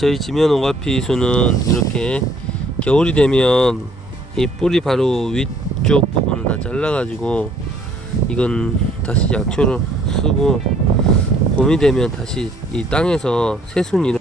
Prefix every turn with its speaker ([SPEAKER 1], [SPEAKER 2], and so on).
[SPEAKER 1] 저희 지면 오가피수는 이렇게 겨울이 되면 이 뿌리 바로 위쪽 부분을 다 잘라가지고 이건 다시 약초를 쓰고 봄이 되면 다시 이 땅에서 새순이